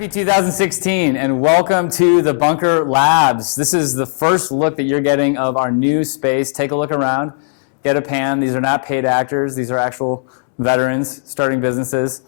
Happy 2016 and welcome to the Bunker Labs. This is the first look that you're getting of our new space. Take a look around, get a pan. These are not paid actors. These are actual veterans starting businesses.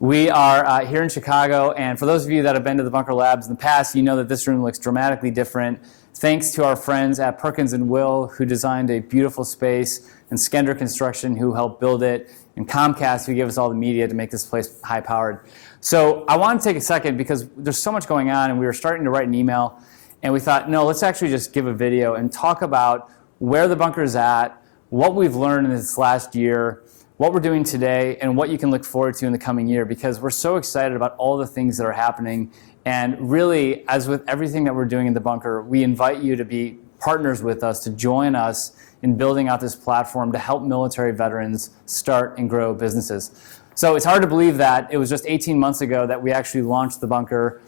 We are here in Chicago, and for those of you that have been to the Bunker Labs in the past, you know that this room looks dramatically different thanks to our friends at Perkins & Will, who designed a beautiful space, and Skender Construction, who helped build it, and Comcast, who gave us all the media to make this place high-powered. So I want to take a second because there's so much going on, and we were starting to write an email, and we thought, no, let's actually just give a video and talk about where the bunker is at, what we've learned in this last year, what we're doing today, and what you can look forward to in the coming year, because we're so excited about all the things that are happening. And really, as with everything that we're doing in the bunker, we invite you to be partners with us, to join us in building out this platform to help military veterans start and grow businesses. So it's hard to believe that it was just 18 months ago that we actually launched the bunker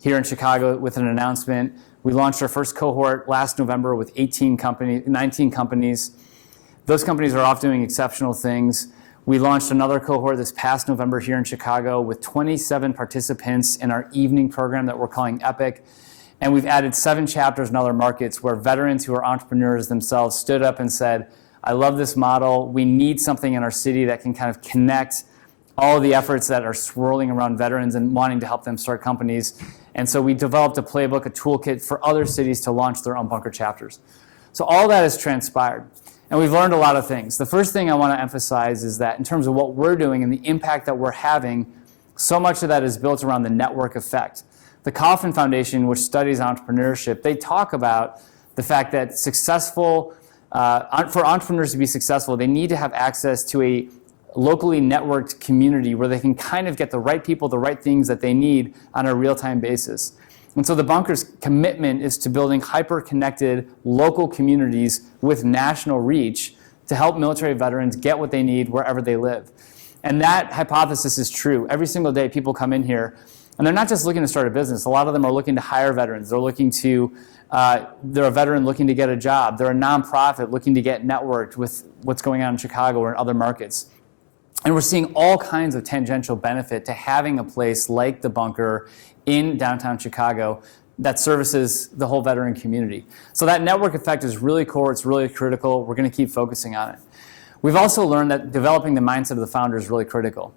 here in Chicago with an announcement. We launched our first cohort last November with 19 companies. Those companies are off doing exceptional things. We launched another cohort this past November here in Chicago with 27 participants in our evening program that we're calling Epic. And we've added 7 chapters in other markets where veterans who are entrepreneurs themselves stood up and said, I love this model. We need something in our city that can kind of connect all of the efforts that are swirling around veterans and wanting to help them start companies. And so we developed a playbook, a toolkit for other cities to launch their own bunker chapters. So all that has transpired. And we've learned a lot of things. The first thing I want to emphasize is that in terms of what we're doing and the impact that we're having, so much of that is built around the network effect. The Kauffman Foundation, which studies entrepreneurship, they talk about the fact that for entrepreneurs to be successful, they need to have access to a locally networked community where they can kind of get the right people, the right things that they need on a real-time basis. And so the bunker's commitment is to building hyper-connected local communities with national reach to help military veterans get what they need wherever they live. And that hypothesis is true. Every single day people come in here, and they're not just looking to start a business. A lot of them are looking to hire veterans. They're a veteran looking to get a job. They're a nonprofit looking to get networked with what's going on in Chicago or in other markets. And we're seeing all kinds of tangential benefit to having a place like the bunker in downtown Chicago that services the whole veteran community. So that network effect is really core, it's really critical. We're going to keep focusing on it. We've also learned that developing the mindset of the founder is really critical,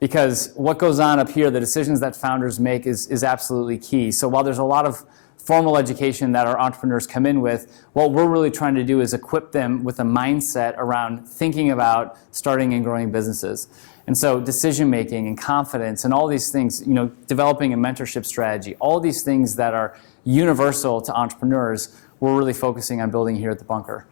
because what goes on up here, the decisions that founders make is absolutely key. So while there's a lot of formal education that our entrepreneurs come in with, what we're really trying to do is equip them with a mindset around thinking about starting and growing businesses. And so decision-making and confidence and all these things, developing a mentorship strategy, all these things that are universal to entrepreneurs, we're really focusing on building here at the bunker.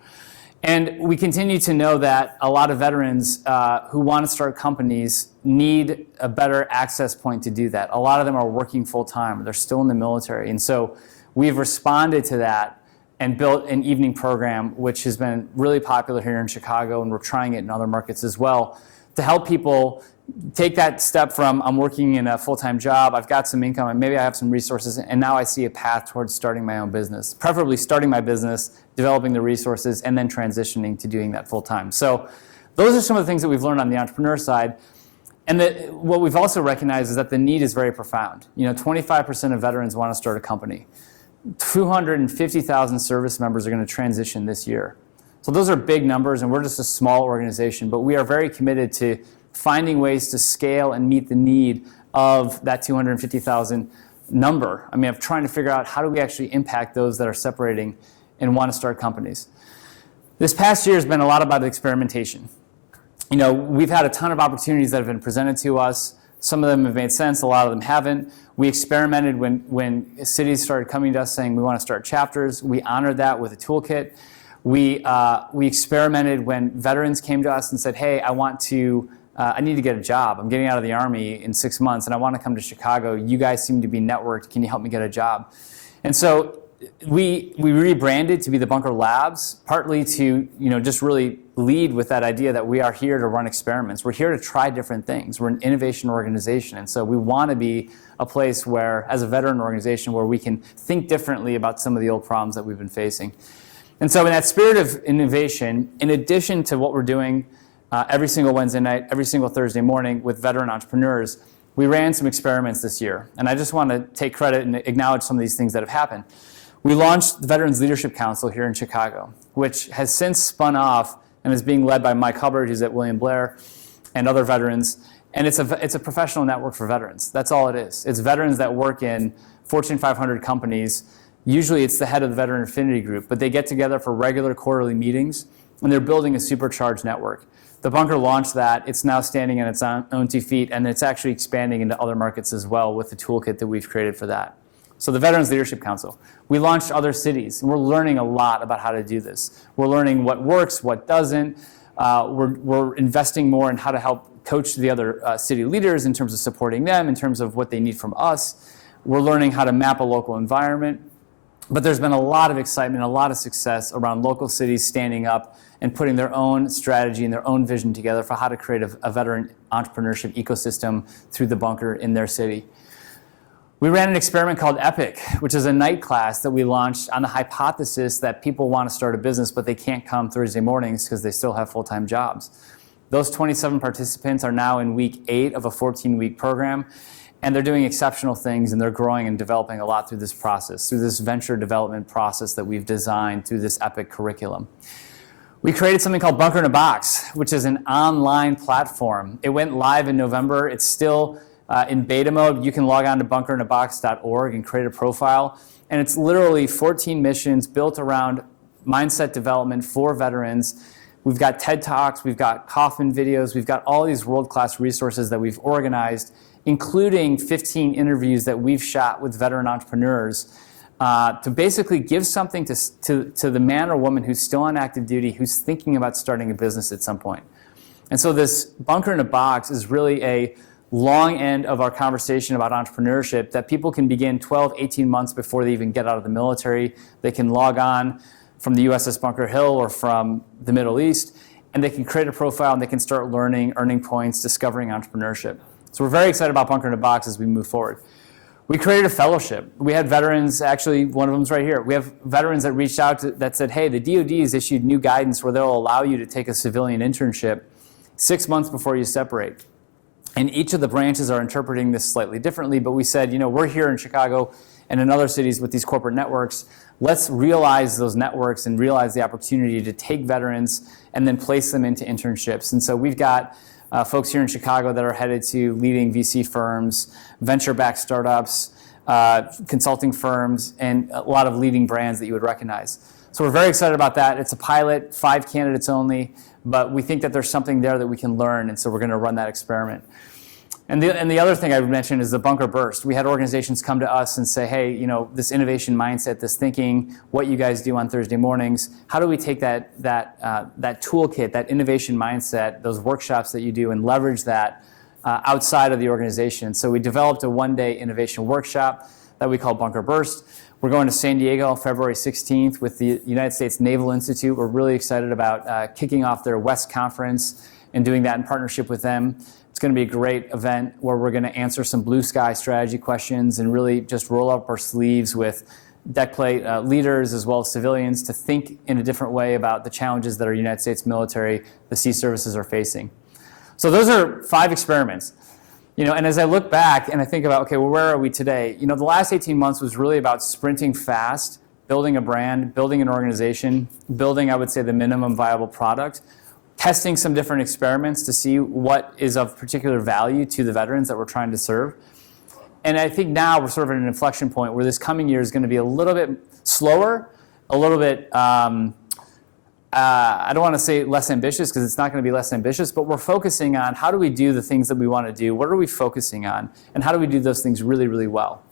And we continue to know that a lot of veterans who want to start companies need a better access point to do that. A lot of them are working full-time, they're still in the military. And so we've responded to that and built an evening program, which has been really popular here in Chicago, and we're trying it in other markets as well, to help people take that step from I'm working in a full-time job, I've got some income, and maybe I have some resources, and now I see a path towards starting my own business. Preferably starting my business, developing the resources, and then transitioning to doing that full-time. So those are some of the things that we've learned on the entrepreneur side. And what we've also recognized is that the need is very profound. 25% of veterans want to start a company. 250,000 service members are going to transition this year. So those are big numbers, and we're just a small organization, but we are very committed to finding ways to scale and meet the need of that 250,000 number. I'm trying to figure out how do we actually impact those that are separating and want to start companies. This past year has been a lot about experimentation. We've had a ton of opportunities that have been presented to us. Some of them have made sense, a lot of them haven't. We experimented when cities started coming to us saying we want to start chapters. We honored that with a toolkit. We experimented when veterans came to us and said, hey, I need to get a job. I'm getting out of the Army in 6 months and I want to come to Chicago. You guys seem to be networked. Can you help me get a job? And so we rebranded to be the Bunker Labs, partly to just really lead with that idea that we are here to run experiments. We're here to try different things. We're an innovation organization, and so we want to be a place where, as a veteran organization, where we can think differently about some of the old problems that we've been facing. And so in that spirit of innovation, in addition to what we're doing every single Wednesday night, every single Thursday morning with veteran entrepreneurs, we ran some experiments this year, and I just want to take credit and acknowledge some of these things that have happened. We launched the Veterans Leadership Council here in Chicago, which has since spun off and is being led by Mike Hubbard, who's at William Blair, and other veterans. And it's a professional network for veterans. That's all it is. It's veterans that work in Fortune 500 companies. Usually it's the head of the Veteran Affinity Group, but they get together for regular quarterly meetings, and they're building a supercharged network. The Bunker launched that. It's now standing on its own 2 feet, and it's actually expanding into other markets as well with the toolkit that we've created for that. So the Veterans Leadership Council. We launched other cities, and we're learning a lot about how to do this. We're learning what works, what doesn't. We're investing more in how to help coach the other city leaders in terms of supporting them, in terms of what they need from us. We're learning how to map a local environment. But there's been a lot of excitement, a lot of success around local cities standing up and putting their own strategy and their own vision together for how to create a veteran entrepreneurship ecosystem through the Bunker in their city. We ran an experiment called EPIC, which is a night class that we launched on the hypothesis that people want to start a business, but they can't come Thursday mornings because they still have full-time jobs. Those 27 participants are now in week 8 of a 14-week program. And they're doing exceptional things, and they're growing and developing a lot through this process, through this venture development process that we've designed through this EPIC curriculum. We created something called Bunker in a Box, which is an online platform. It went live in November. It's still in beta mode. You can log on to bunkerinabox.org and create a profile. And it's literally 14 missions built around mindset development for veterans. We've got TED Talks, we've got Kaufman videos, we've got all these world-class resources that we've organized, including 15 interviews that we've shot with veteran entrepreneurs to basically give something to the man or woman who's still on active duty, who's thinking about starting a business at some point. And so this Bunker in a Box is really a long end of our conversation about entrepreneurship that people can begin 12, 18 months before they even get out of the military. They can log on from the USS Bunker Hill or from the Middle East, and they can create a profile and they can start learning, earning points, discovering entrepreneurship. So we're very excited about Bunker in a Box as we move forward. We created a fellowship. We had veterans, actually one of them's right here. We have veterans that reached out that said, hey, the DoD has issued new guidance where they'll allow you to take a civilian internship 6 months before you separate. And each of the branches are interpreting this slightly differently, but we said, we're here in Chicago and in other cities with these corporate networks. Let's realize those networks and realize the opportunity to take veterans and then place them into internships. And so we've got folks here in Chicago that are headed to leading VC firms, venture-backed startups, consulting firms, and a lot of leading brands that you would recognize. So we're very excited about that. It's a pilot, 5 candidates only, but we think that there's something there that we can learn, and so we're going to run that experiment. And the other thing I would mention is the Bunker Burst. We had organizations come to us and say, hey, this innovation mindset, this thinking, what you guys do on Thursday mornings, how do we take that toolkit, that innovation mindset, those workshops that you do, and leverage that outside of the organization? So we developed a one-day innovation workshop that we call Bunker Burst. We're going to San Diego February 16th with the United States Naval Institute. We're really excited about kicking off their West Conference and doing that in partnership with them. It's going to be a great event where we're going to answer some blue sky strategy questions and really just roll up our sleeves with deck plate leaders as well as civilians to think in a different way about the challenges that our United States military, the sea services are facing. So those are 5 experiments. And as I look back and I think about, okay, well, where are we today? The last 18 months was really about sprinting fast, building a brand, building an organization, building, I would say, the minimum viable product, testing some different experiments to see what is of particular value to the veterans that we're trying to serve. And I think now we're sort of at an inflection point where this coming year is going to be a little bit slower, a little bit, I don't want to say less ambitious because it's not going to be less ambitious, but we're focusing on how do we do the things that we want to do, what are we focusing on, and how do we do those things really, really well.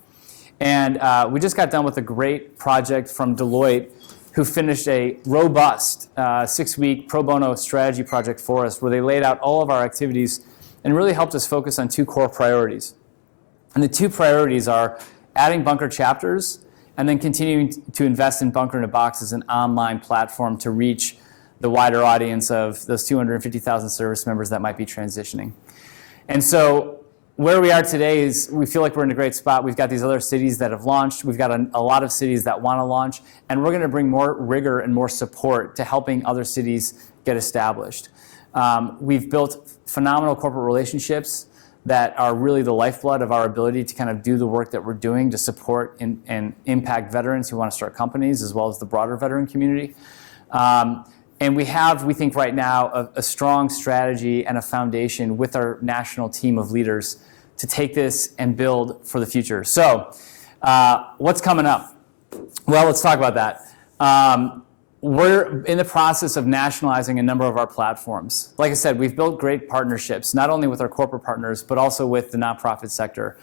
And we just got done with a great project from Deloitte who finished a robust 6-week pro bono strategy project for us where they laid out all of our activities and really helped us focus on 2 core priorities. And the 2 priorities are adding Bunker chapters and then continuing to invest in Bunker in a Box as an online platform to reach the wider audience of those 250,000 service members that might be transitioning. And so where we are today is we feel like we're in a great spot. We've got these other cities that have launched. We've got a lot of cities that want to launch. And we're going to bring more rigor and more support to helping other cities get established. We've built phenomenal corporate relationships that are really the lifeblood of our ability to kind of do the work that we're doing to support and impact veterans who want to start companies, as well as the broader veteran community. And we have, we think right now, a strong strategy and a foundation with our national team of leaders to take this and build for the future. So what's coming up? Well, let's talk about that. We're in the process of nationalizing a number of our platforms. Like I said, we've built great partnerships, not only with our corporate partners, but also with the nonprofit sector.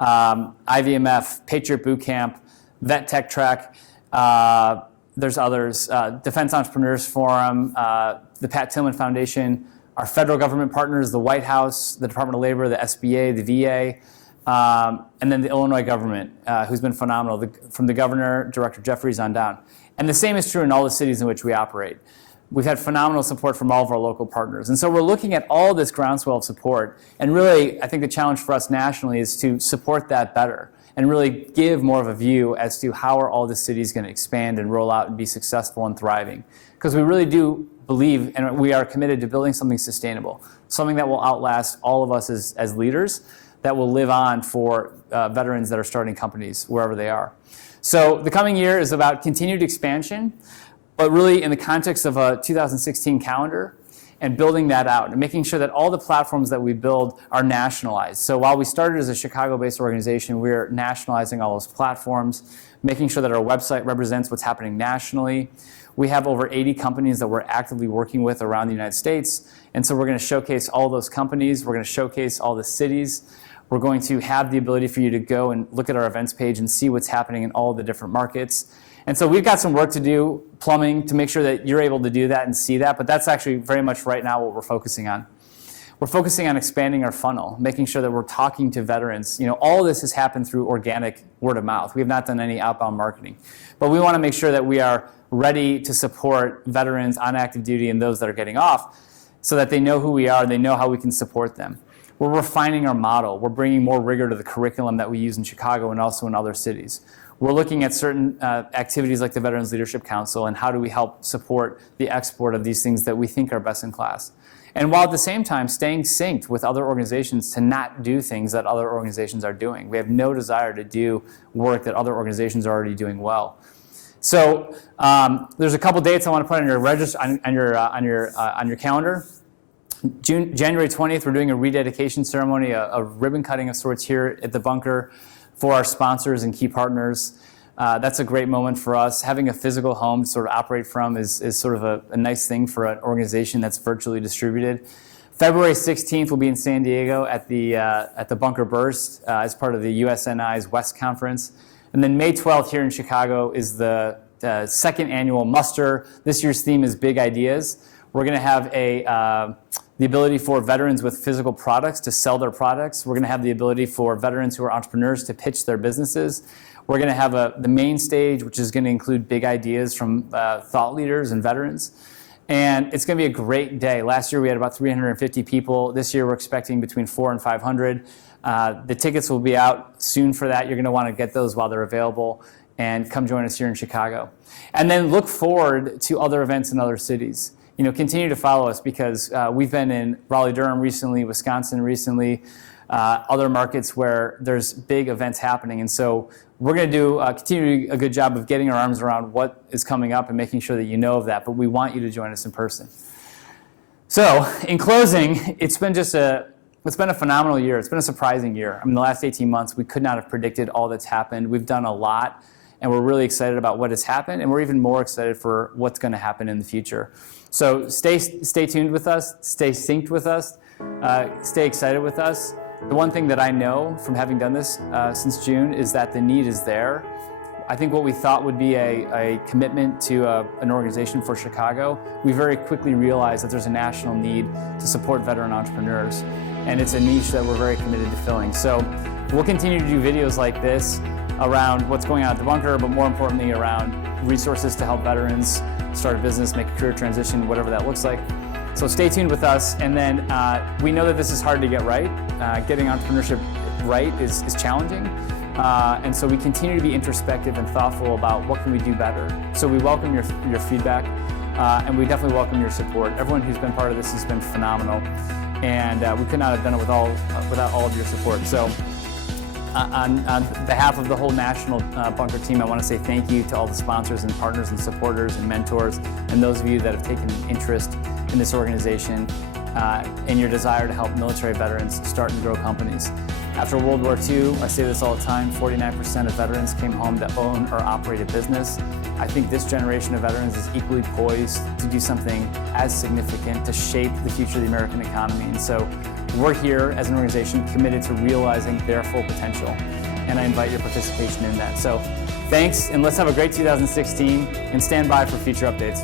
IVMF, Patriot Boot Camp, Vet Tech Trek, there's others, Defense Entrepreneurs Forum, the Pat Tillman Foundation, our federal government partners, the White House, the Department of Labor, the SBA, the VA, and then the Illinois government, who's been phenomenal, from the governor, Director Jeffries on down. And the same is true in all the cities in which we operate. We've had phenomenal support from all of our local partners. And so we're looking at all this groundswell of support. And really, I think the challenge for us nationally is to support that better and really give more of a view as to how are all the cities going to expand and roll out and be successful and thriving. Because we really do believe and we are committed to building something sustainable, something that will outlast all of us as leaders, that will live on for veterans that are starting companies wherever they are. So the coming year is about continued expansion, but really in the context of a 2016 calendar and building that out and making sure that all the platforms that we build are nationalized. So while we started as a Chicago-based organization, we're nationalizing all those platforms, making sure that our website represents what's happening nationally. We have over 80 companies that we're actively working with around the United States, and so we're going to showcase all those companies. We're going to showcase all the cities. We're going to have the ability for you to go and look at our events page and see what's happening in all the different markets. And so we've got some work to do, plumbing, to make sure that you're able to do that and see that, but that's actually very much right now what we're focusing on. We're focusing on expanding our funnel, making sure that we're talking to veterans. You know, all of this has happened through organic word of mouth. We have not done any outbound marketing. But we want to make sure that we are ready to support veterans on active duty and those that are getting off so that they know who we are and they know how we can support them. We're refining our model. We're bringing more rigor to the curriculum that we use in Chicago and also in other cities. We're looking at certain activities like the Veterans Leadership Council and how do we help support the export of these things that we think are best in class. And while at the same time staying synced with other organizations to not do things that other organizations are doing. We have no desire to do work that other organizations are already doing well. So there's a couple dates I want to put on your on your calendar. January 20th, we're doing a rededication ceremony, a ribbon cutting of sorts here at the bunker for our sponsors and key partners. That's a great moment for us. Having a physical home to sort of operate from is sort of a nice thing for an organization that's virtually distributed. February 16th, we'll be in San Diego at the Bunker Burst as part of the USNI's West Conference. And then May 12th here in Chicago is the second annual muster. This year's theme is Big Ideas. We're going to have the ability for veterans with physical products to sell their products. We're going to have the ability for veterans who are entrepreneurs to pitch their businesses. We're going to have the main stage, which is going to include big ideas from thought leaders and veterans. And it's going to be a great day. Last year we had about 350 people. This year we're expecting between 400 and 500. The tickets will be out soon for that. You're going to want to get those while they're available and come join us here in Chicago. And then look forward to other events in other cities. You know, continue to follow us because we've been in Raleigh-Durham recently, Wisconsin recently, other markets where there's big events happening. And so we're going to continue to do a good job of getting our arms around what is coming up and making sure that you know of that. But we want you to join us in person. So in closing, it's been a phenomenal year. It's been a surprising year. I mean, the last 18 months, we could not have predicted all that's happened. We've done a lot, and we're really excited about what has happened, and we're even more excited for what's going to happen in the future. So stay tuned with us, stay synced with us, stay excited with us. The one thing that I know from having done this since June is that the need is there. I think what we thought would be a commitment to an organization for Chicago, we very quickly realized that there's a national need to support veteran entrepreneurs. And it's a niche that we're very committed to filling. So we'll continue to do videos like this around what's going on at the bunker, but more importantly around resources to help veterans start a business, make a career transition, whatever that looks like. So stay tuned with us. And then we know that this is hard to get right. Getting entrepreneurship right is challenging. And so we continue to be introspective and thoughtful about what can we do better. So we welcome your feedback, and we definitely welcome your support. Everyone who's been part of this has been phenomenal. and we could not have done it without all of your support. So on behalf of the whole national Bunker team, I want to say thank you to all the sponsors and partners and supporters and mentors, and those of you that have taken interest in this organization and your desire to help military veterans start and grow companies. After World War II, I say this all the time, 49% of veterans came home to own or operate a business. I think this generation of veterans is equally poised to do something as significant to shape the future of the American economy. And so we're here as an organization committed to realizing their full potential. And I invite your participation in that. So thanks, and let's have a great 2016, and stand by for future updates.